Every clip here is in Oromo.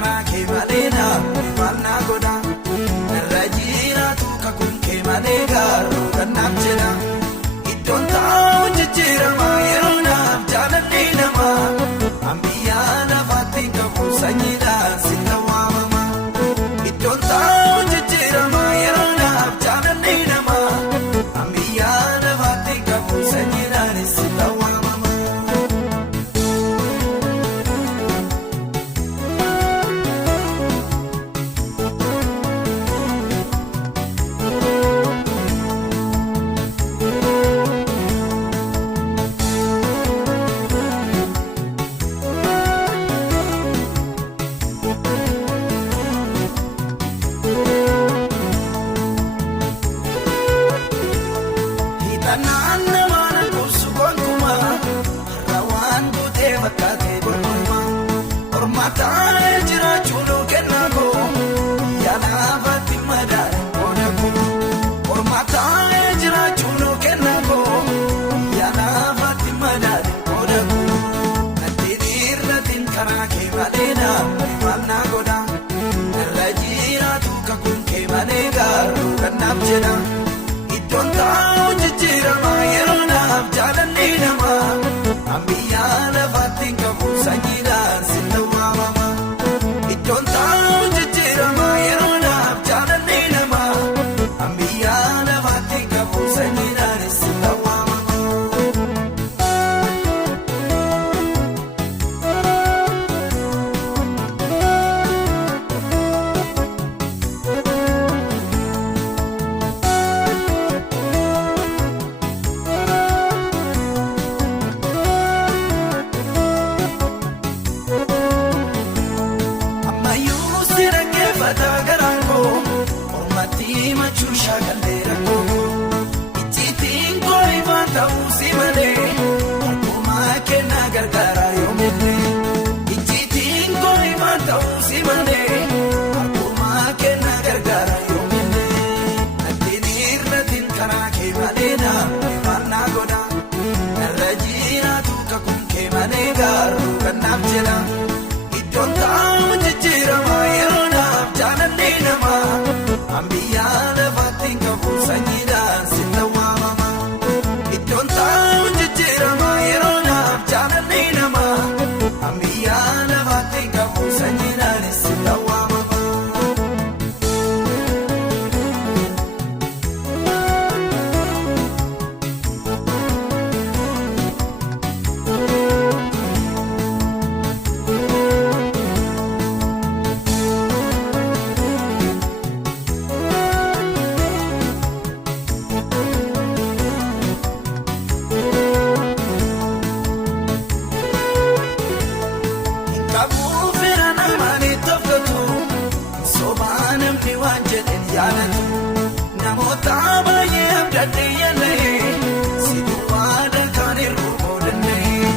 karaa kee malee maal naa godha irra jiraatu kakuun kee malee gaaruu kan naaf jedha iddoon taa'u jijjiirama yeroo naaf jaalalli namaa ambiyyaa lafaatti qabu sanyiidhaan sitta waamama iddoon taa'u jijjiirama yeroo naaf jaalalli namaa ambiyyaa lafaatti qabu sanyiidhaan sitta waamama. Ormataa jiraachuu nuu kennaa koo yaalaafatti madaala koona koo ormataa jiraachuu nuu kennaa koo yaalaafatti madaala koona koo nattiin irratiin karaa kee malee maal naa godha irra jiraatu kakuun kee malee gaaruu kan naaf jedha iddoon taa'u jijjiirama yeroo naaf jaalalli namaa ambiyyaa lafaatti qabu sanyiidhaan sitta waamama iddoon taa'u jijjiirama yeroo naaf jaalalli namaa ambiyyaa lafaatti qabu sanyiidhaan sitta waamama. Machuu shaakaleera koo ijjiitiin koo ifaan ta'uu si malee harkumaa kennaa gargaara yoomillee ijjiitiin koo ifaan ta'uu si malee harkumaa kennaa gargaara yoomillee nattiin irratiin karaa kee malee maal naa godha irra jiraatu kakuun kee malee gaaruu kan naaf jedha iddoon taa'u jijjiirama yeroo naaf jaalalli namaa ambiyyaa lafaatti qabu sanyiidhaan sitta waamama iddoon taa'u jijjiirama yeroo naaf jaalalli namaa ambiyyaa lafaatti qabu sanyiidhaan sitta waamama. Namoota baay'ee abdaddee yaallee si duwwaadha kan hir'uu boodannee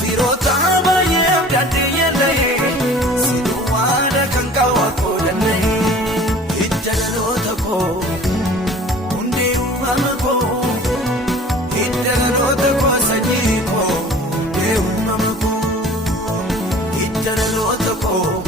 firoota baay'ee abdaddee yaallee si duwwaadha kan qaawwaa boodannee hidda dhaloota koo hundee uumama koo hidda dhaloota koo sanyii koo hundee uumama koo hidda dhaloota koo.